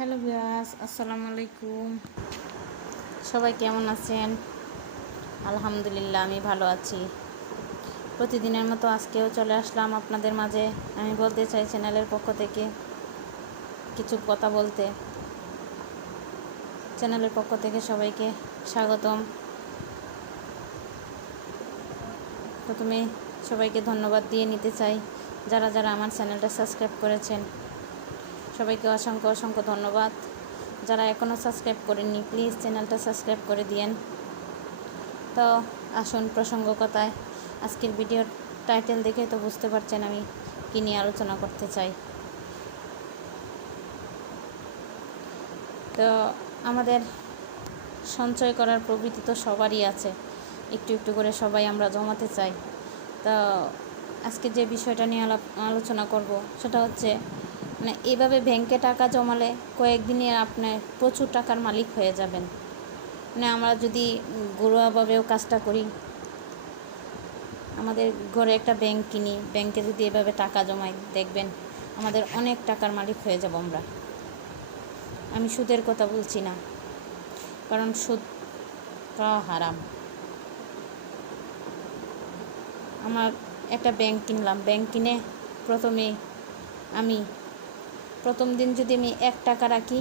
Hello viewers, আসসালামু আলাইকুম। সবাই কেমন আছেন? আলহামদুলিল্লাহ, আমি ভালো আছি। প্রতিদিনের মতো আজকেও চলে আসলাম আপনাদের মাঝে। আমি বলতে চাই চ্যানেলের পক্ষ থেকে কিছু কথা বলতে। চ্যানেলের পক্ষ থেকে সবাইকে স্বাগতম। প্রথমে সবাইকে ধন্যবাদ দিয়ে নিতে চাই যারা যারা আমার চ্যানেলটা সাবস্ক্রাইব করেছেন। সবাইকে অসংখ্য অসংখ্য ধন্যবাদ। যারা এখনও সাবস্ক্রাইব করেননি প্লিজ চ্যানেলটা সাবস্ক্রাইব করে দিয়েন। তো আসুন প্রসঙ্গ কথায়। আজকের ভিডিওর টাইটেল দেখে তো বুঝতে পারছেন আমি কী নিয়ে আলোচনা করতে চাই। তো আমাদের সঞ্চয় করার প্রবৃত্তি তো সবারই আছে, একটু একটু করে সবাই আমরা জমাতে চাই। তো আজকে যে বিষয়টা নিয়ে আলোচনা করব সেটা হচ্ছে এইভাবে ব্যাংকে টাকা জমালে কয়েকদিনে আপনি প্রচুর টাকার মালিক হয়ে যাবেন। আমরা যদি ঘরোয়াভাবেও কাজটা করি, আমাদের ঘরে একটা ব্যাংক কিনি, ব্যাংকে যদি এভাবে টাকা জমাই দেখবেন আমাদের অনেক টাকার মালিক হয়ে যাব আমরা। আমি সুদের কথা বলছি না, কারণ সুদ হারাম। আমার একটা ব্যাংক কিনলাম, ব্যাংক কিনে প্রথম দিন যদি আমি 1 টাকা রাখি,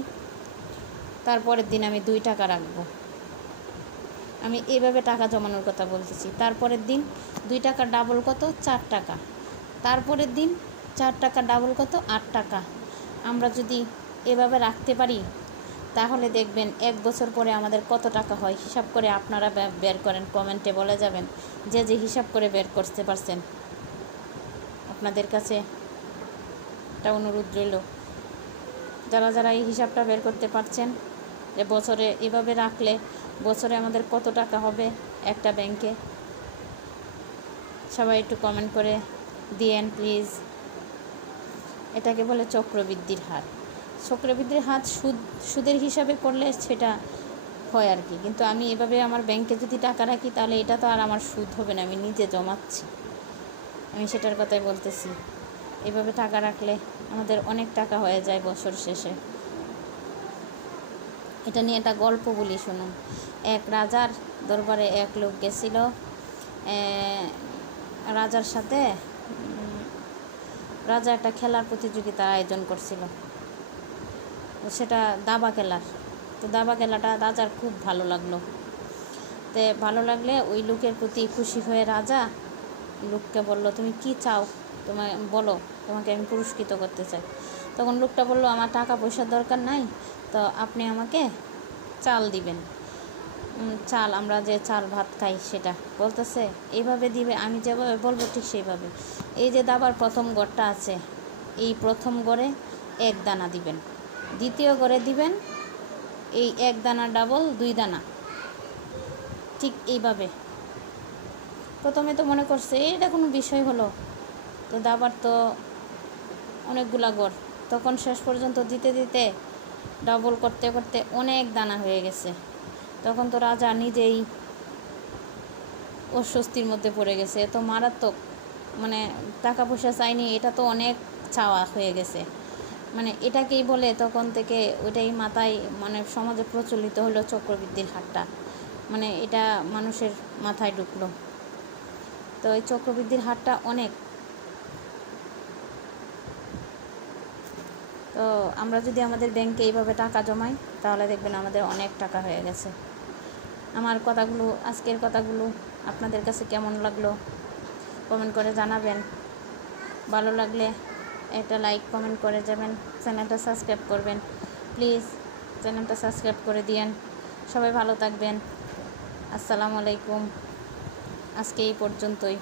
তারপরের দিন আমি 2 টাকা রাখবো। আমি এইভাবে টাকা জমানোর কথা বলতেছি। তারপরের দিন 2 টাকা ডাবল কত? 4 টাকা। তারপরের দিন 4 টাকা ডাবল কত? 8 টাকা। আমরা যদি এভাবে রাখতে পারি তাহলে দেখবেন 1 বছর পরে আমাদের কত টাকা হয়। হিসাব করে আপনারা বের করেন, কমেন্টে বলে যাবেন যে যে হিসাব করে বের করতে পারছেন। আপনাদের কাছে একটা অনুরোধ রইল, যারা যারা এই হিসাবটা বের করতে পারছেন যে বছরে এভাবে রাখলে বছরে আমাদের কত টাকা হবে একটা ব্যাংকে, সবাই একটু কমেন্ট করে দিয়েন প্লিজ। এটাকে বলে চক্রবৃদ্ধির হার। চক্রবৃদ্ধির হার সুদের হিসাবে করলে সেটা হয় আর কি। কিন্তু আমি এভাবে আমার ব্যাংকে যদি টাকা রাখি তাহলে এটা তো আর আমার সুদ হবে না, আমি নিজে জমাচ্ছি। আমি সেটার কথাই বলতেছি। এভাবে টাকা রাখলে আমাদের অনেক টাকা হয়ে যায় বছর শেষে। এটা নিয়ে একটা গল্প বলি, শুনুন। এক রাজার দরবারে এক লোক গেছিল। রাজার সাথে রাজা একটা খেলার প্রতিযোগিতার আয়োজন করছিল, সেটা দাবা খেলার। তো দাবা খেলাটা রাজার খুব ভালো লাগলো। তো ভালো লাগলে ওই লোকের প্রতি খুশি হয়ে রাজা লোককে বলল, তুমি কি চাও, তোমায় বলো, তোমাকে আমি পুরস্কৃত করতে চাই। তখন লোকটা বলল, আমার টাকা পয়সার দরকার নাই, তো আপনি আমাকে চাল দিবেন। চাল, আমরা যে চাল ভাত খাই সেটা। বলতেছে এইভাবে দিবে, আমি যেভাবে বলবো ঠিক সেইভাবে। এই যে দাবার প্রথম গড়টা আছে, এই প্রথম গড়ে 1 দানা দিবেন, দ্বিতীয় গড়ে দিবেন এই 1 দানা ডাবল 2 দানা, ঠিক এইভাবে। প্রথমে তো মনে করছে এটা কোনো বিষয় হলো, তো দাবার তো অনেকগুলা গড়। তখন শেষ পর্যন্ত দিতে দিতে ডাবল করতে করতে অনেক দানা হয়ে গেছে। তখন তো রাজা নিজেই অস্বস্তির মধ্যে পড়ে গেছে। এত মারাত্মক, টাকা পয়সা চাইনি, এটা তো অনেক চাওয়া হয়ে গেছে। এটাকেই বলে তখন থেকে ওইটাই মাথায় সমাজে প্রচলিত হলো চক্রবৃদ্ধির হারটা। এটা মানুষের মাথায় ঢুকলো। তো এই চক্রবৃদ্ধির হারটা অনেক। তো আমরা যদি আমাদের ব্যাংকে এইভাবে টাকা জমাই তাহলে দেখবেন আমাদের অনেক টাকা হয়ে গেছে। আমার কথাগুলো, আজকের কথাগুলো আপনাদের কাছে কেমন লাগলো কমেন্ট করে জানাবেন। ভালো লাগলে একটা লাইক কমেন্ট করে যাবেন, চ্যানেলটা সাবস্ক্রাইব করবেন প্লিজ। চ্যানেলটা সাবস্ক্রাইব করে দিয়েন। সবাই ভালো থাকবেন। আসসালামু আলাইকুম। আজকে এই পর্যন্তই।